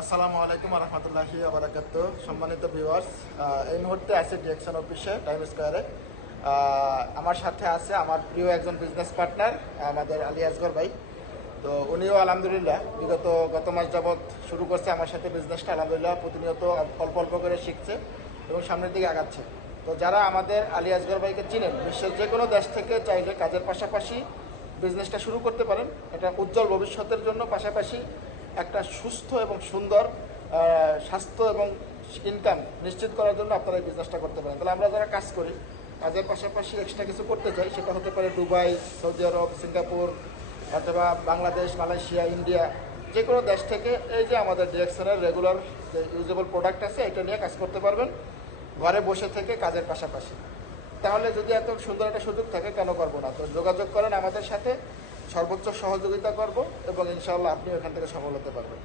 আসসালামু আলাইকুম রহমতুল্লাহি আবরাকাতুহু। সম্মানিত ভিউয়ার্স, এই মুহূর্তে আছে ডিরেকশন অফিসে টাইম স্কোয়ারে। আমার সাথে আছে আমার প্রিয় একজন বিজনেস পার্টনার আমাদের আলী আসগর ভাই। তো উনিও আলহামদুলিল্লাহ গত মাস যাবৎ শুরু করছে আমার সাথে বিজনেসটা। আলহামদুলিল্লাহ প্রতিনিয়ত অল্প অল্প করে শিখছে এবং সামনের দিকে আগাচ্ছে। তো যারা আমাদের আলী আসগর ভাইকে চিনেন, বিশ্বের যে কোনো দেশ থেকে চাইলে কাজের পাশাপাশি বিজনেসটা শুরু করতে পারেন। এটা উজ্জ্বল ভবিষ্যতের জন্য, পাশাপাশি একটা সুস্থ এবং সুন্দর স্বাস্থ্য এবং ইনকাম নিশ্চিত করার জন্য আপনারা এই বিজনেসটা করতে পারেন। তাহলে আমরা যারা কাজ করি, কাজের পাশাপাশি এক্সট্রা কিছু করতে চাই, সেটা হতে পারে দুবাই, সৌদি আরব, সিঙ্গাপুর অথবা বাংলাদেশ, মালয়েশিয়া, ইন্ডিয়া, যে কোনো দেশ থেকে এই যে আমাদের ডিরেকশনের রেগুলার যে ইউজেবল প্রোডাক্ট আছে, এটা নিয়ে কাজ করতে পারবেন ঘরে বসে থেকে কাজের পাশাপাশি। তাহলে যদি এত সুন্দর একটা সুযোগ থাকে, কেন করবো না? তো যোগাযোগ করেন আমাদের সাথে, সর্বোচ্চ সহযোগিতা করব এবং ইনশাআল্লাহ আপনি ওখান থেকে সফল হতে পারবেন।